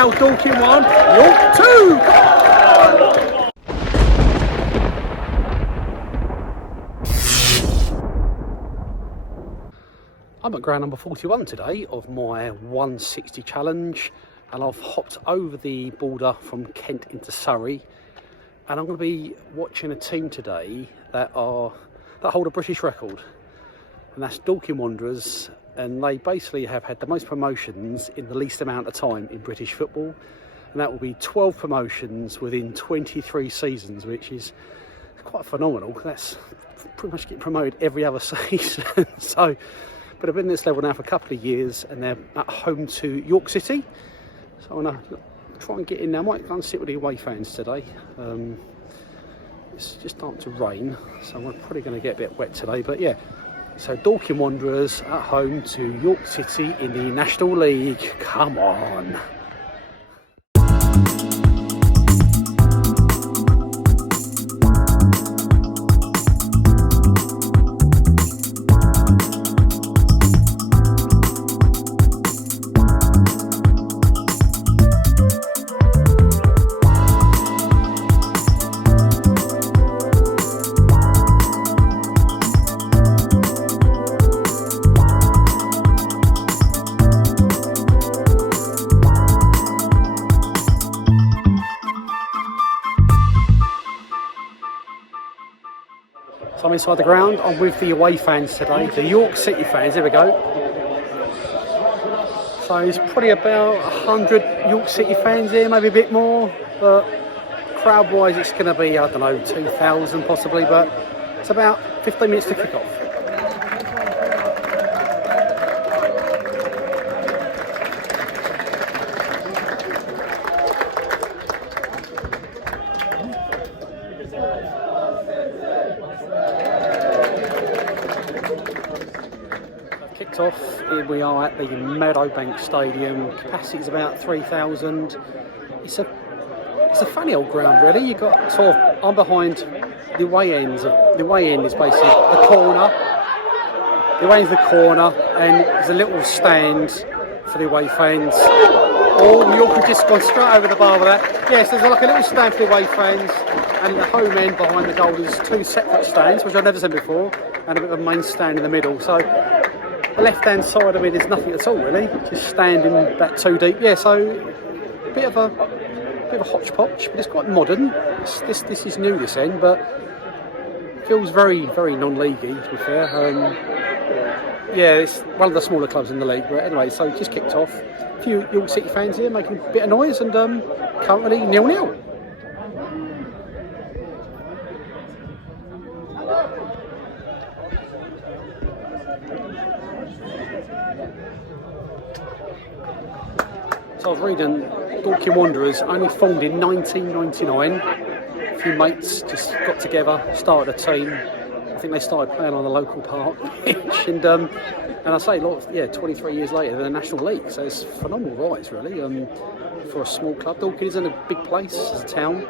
now Dorking 1, York 2. I'm at ground number 41 today of my 160 challenge, and I've hopped over the border from Kent into Surrey, and I'm going to be watching a team today that hold a British record, and that's Dorking Wanderers, and they basically have had the most promotions in the least amount of time in British football, and that will be 12 promotions within 23 seasons, which is quite phenomenal. That's pretty much getting promoted every other season. But I've been at this level now for a couple of years, and they're at home to York City. So I want to try and get in there. I might go and sit with the away fans today. It's just starting to rain, so I'm probably going to get a bit wet today. But yeah, so Dorking Wanderers at home to York City in the National League. Come on. So I'm inside the ground. I'm with the away fans today, the York City fans. Here we go. So it's probably about 100 York City fans here, maybe a bit more. But crowd-wise, it's going to be, I don't know, 2,000 possibly. But it's about 15 minutes to kick off. Kicked off. Here we are at the Meadowbank Stadium. Capacity is about 3,000. It's a funny old ground, really. You got sort of, I'm behind the away ends. The away end is basically the corner. The away end's the corner, and there's a little stand for the away fans. Oh, York have just gone straight over the bar with that. Yes, there's like a little stand for the away fans, and the home end behind the goal is two separate stands, which I've never seen before, and a bit of a main stand in the middle. So the left-hand side of it is nothing at all, really. Just standing that two deep. Yeah, so a bit of a hodgepodge, but it's quite modern. This is new, this end, but feels very, very non-leaguey, to be fair. Yeah, it's one of the smaller clubs in the league. But anyway, so just kicked off. A few York City fans here making a bit of noise, and currently 0-0. So I was reading Dorking Wanderers only formed in 1999. A few mates just got together, started a team. I think they started playing on the local park pitch, and I say, 23 years later they're in the National League. So it's a phenomenal rise, really, for a small club. Dorking isn't a big place as a town.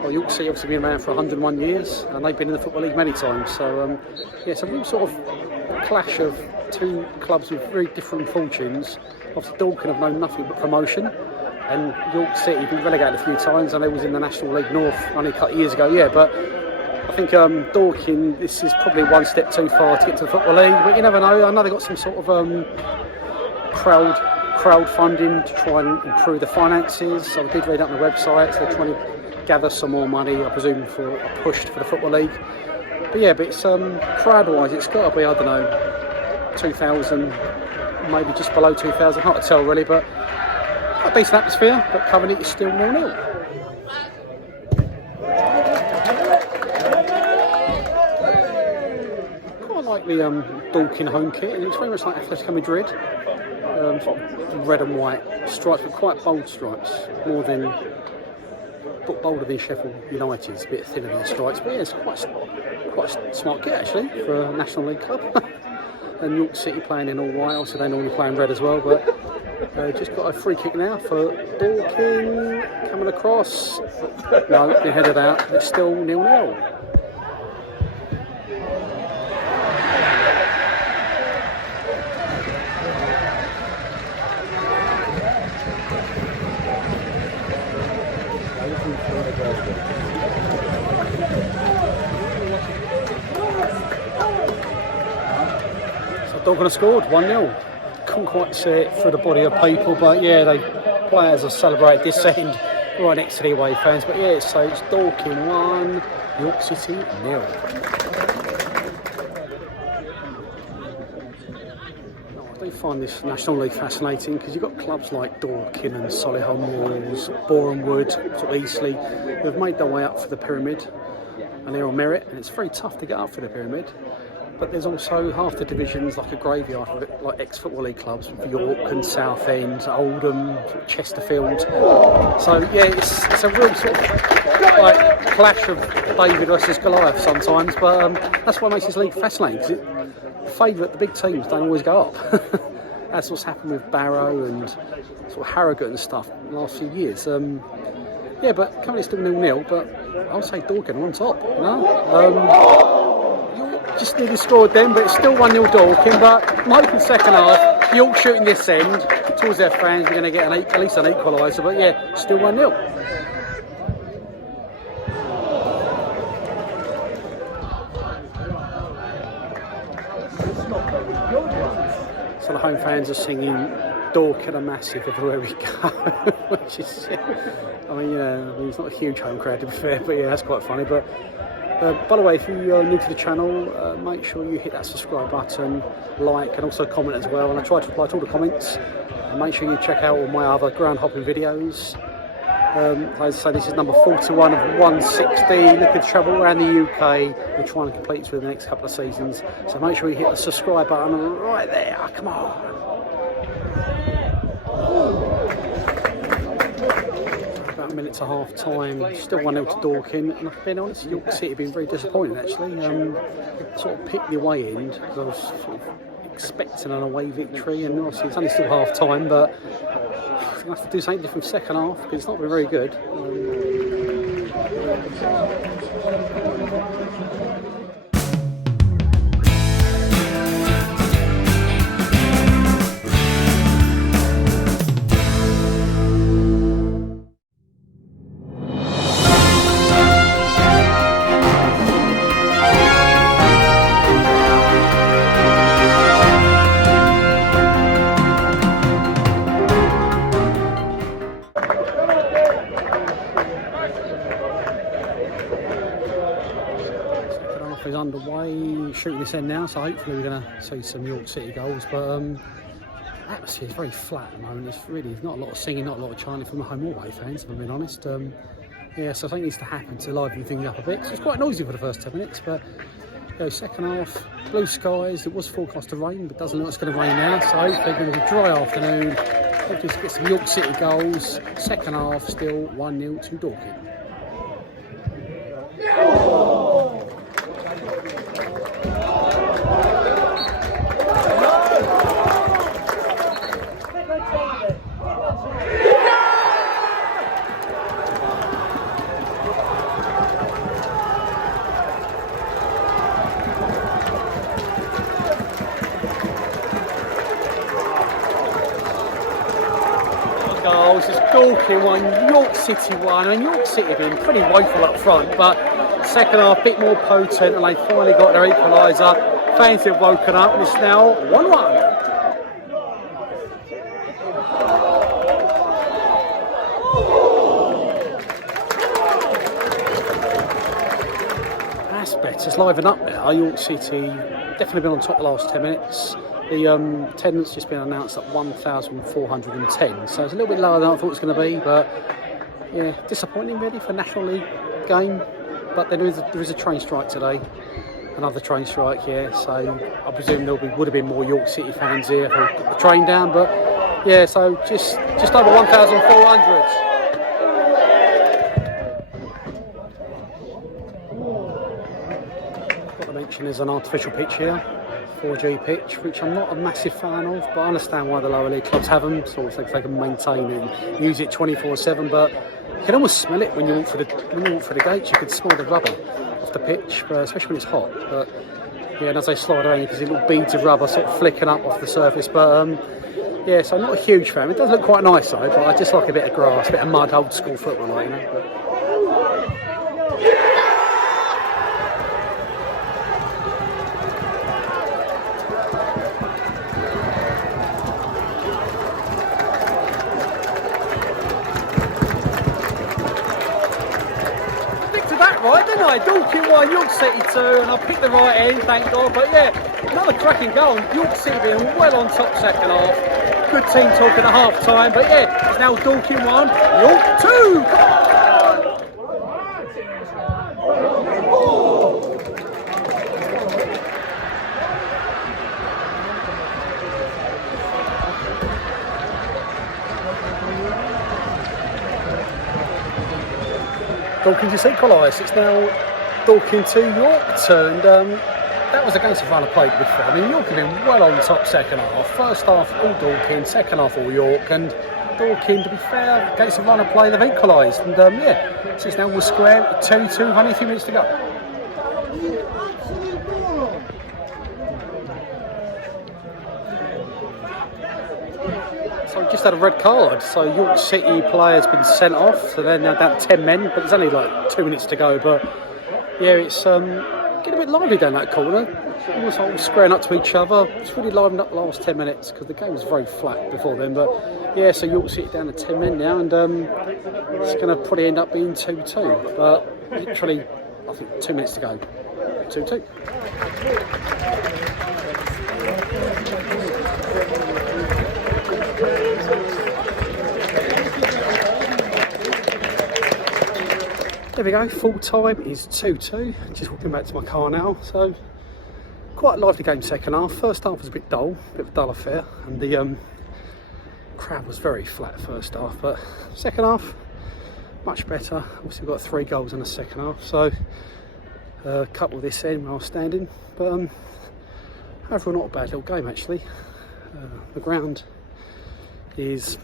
Well, York City obviously been around for 101 years, and they've been in the Football League many times. So it's a real sort of clash of two clubs with very different fortunes. Obviously Dorking have known nothing but promotion, and York City have been relegated a few times, and they was in the National League North only a couple of years ago. Yeah, but I think Dorking, this is probably one step too far to get to the Football League, but you never know. I know they've got some sort of crowdfunding to try and improve the finances. So I did read up on the website, so they're trying to gather some more money, I presume, for a push for the Football League. But yeah, but it's crowd-wise, it's got to be, I don't know, 2,000, maybe just below 2,000, hard to tell really, but a decent atmosphere, but currently it's still 0-0. Quite like the Dorking home kit, and it's very much like Atletico Madrid. Sort of red and white stripes, but quite bold stripes, bolder than Sheffield United's, a bit thinner than the stripes, but yeah, it's quite a smart kit actually for a National League club. And York City playing in all white, also they normally play in red as well, but just got a free kick now for Dorking, coming across. No, they headed out, it's still 0-0. So Dorking have scored 1-0. Couldn't quite see it through the body of people, but yeah, they players have celebrated this end right next to the away fans. But yeah, so it's Dorking 1, York City 0. I do find this National League fascinating because you've got clubs like Dorking and Solihull Moors, Boreham Wood, sort of Eastleigh, who have made their way up for the pyramid, and they're on merit, and it's very tough to get up for the pyramid. But there's also half the divisions like a graveyard of it, like ex-Football League clubs, York and Southend, Oldham, Chesterfield. So yeah, it's a real sort of like clash of David versus Goliath sometimes, but that's what makes this league fascinating, because the big teams don't always go up. That's what's happened with Barrow and sort of Harrogate and stuff in the last few years. Yeah, but currently still 0-0, but I'll say Dorking are on top, you know? York just nearly scored then, but it's still 1-0 Dorking, but I'm hoping second half, York shooting this end towards their fans, we're going to get at least an equaliser, but yeah, still 1-0. So the home fans are singing Dorking are massive everywhere we go, which is, I mean, yeah, it's not a huge home crowd to be fair, but yeah, that's quite funny. But by the way, if you're new to the channel, make sure you hit that subscribe button, like, and also comment as well. And I try to reply to all the comments. And make sure you check out all my other ground hopping videos. As I say, this is number 41 of 160, looking to travel around the UK and trying to complete through the next couple of seasons. So make sure you hit the subscribe button right there, come on. About a minute to half time, still 1-0 to Dorking, and I've been honest, York City have been very disappointing actually. Sort of picked the away end, because I was sort of expecting an away victory, and obviously it's only still half time, but I have to do something different second half because it's not been very good. Is underway, shooting this end now, so hopefully we're going to see some York City goals, but atmosphere is very flat at the moment. It's really not a lot of singing, not a lot of chanting from the home or away fans, if I'm being honest. Yeah, so something needs to happen to liven things up a bit. So it's quite noisy for the first 10 minutes, but second half, blue skies. It was forecast to rain, but doesn't look like it's going to rain now, so hopefully going to be a dry afternoon. Hopefully get some York City goals. Second half, still 1-0 to Dorking. Goals, it's Dorking 1, York City 1. I mean, York City have been pretty woeful up front, but second half a bit more potent, and they finally got their equaliser. Fans have woken up, and it's now 1-1. That's better, it's livened up now. York City definitely been on top the last 10 minutes. The attendance just been announced at 1,410, so it's a little bit lower than I thought it was going to be, but yeah, disappointing really for a National League game. But there is a train strike today, another train strike here, so I presume there would have been more York City fans here who got the train down, but yeah, so just over 1,400. Got to mention there's an artificial pitch here. 4G pitch, which I'm not a massive fan of, but I understand why the lower league clubs have them, so they can maintain it and use it 24/7. But you can almost smell it when you walk through the gates. You can smell the rubber off the pitch, especially when it's hot. But yeah, and as they slide around, you can see little beads of rubber sort of flicking up off the surface. But Yeah, so I'm not a huge fan. It does look quite nice though, but I just like a bit of grass, a bit of mud, old school football, you know. Right, didn't I? Dorking 1, York City 2, and I picked the right end, thank God. But yeah, another cracking goal. York City being well on top second half. Good team talking at half time, but yeah, it's now Dorking 1, York 2. Come on! Dorking just equalised. It's now Dorking 2, York 2, and that was against a run of play, to be fair. I mean, York have been well on top second half. First half all Dorking, second half all York, and Dorking, to be fair, against a run of play, they've equalised. And yeah, so it's now Wood Square, 2-2, only a few minutes to go. So we just had a red card, so York City player's been sent off, so they're now down to 10 men, but there's only like 2 minutes to go. But yeah, it's getting a bit lively down that corner, almost all squaring up to each other. It's really livened up the last 10 minutes because the game was very flat before then. But yeah, so York City down to 10 men now, and it's going to probably end up being 2-2, but literally I think 2 minutes to go. 2-2. There we go, full time is 2-2. Just walking back to my car now. So quite a lively game second half. First half was a bit dull, a bit of a dull affair, and the crowd was very flat first half, but second half much better. Obviously we've got 3 goals in the second half, so a couple of this end when I was standing, but overall not a bad little game actually. The ground is,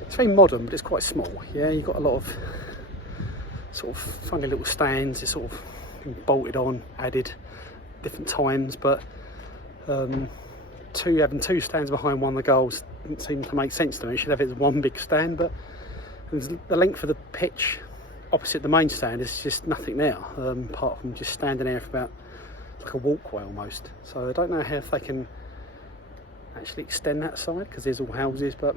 it's very modern, but it's quite small. Yeah, you've got a lot of sort of funny little stands. It's sort of been bolted on, added different times, but having 2 stands behind one of the goals didn't seem to make sense to me. You should have it as one big stand, but the length of the pitch opposite the main stand is just nothing there, apart from just standing there for about like a walkway almost. So I don't know how if they can actually extend that side because there's all houses, but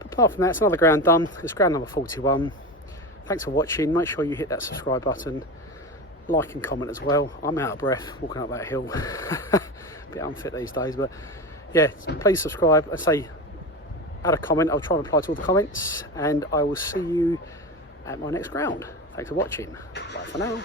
apart from that, it's another ground done. It's ground number 41. Thanks for watching. Make sure you hit that subscribe button, like and comment as well. I'm out of breath walking up that hill. A bit unfit these days, but yeah, please subscribe. I say add a comment. I'll try and reply to all the comments, and I will see you at my next ground. Thanks for watching. Bye for now.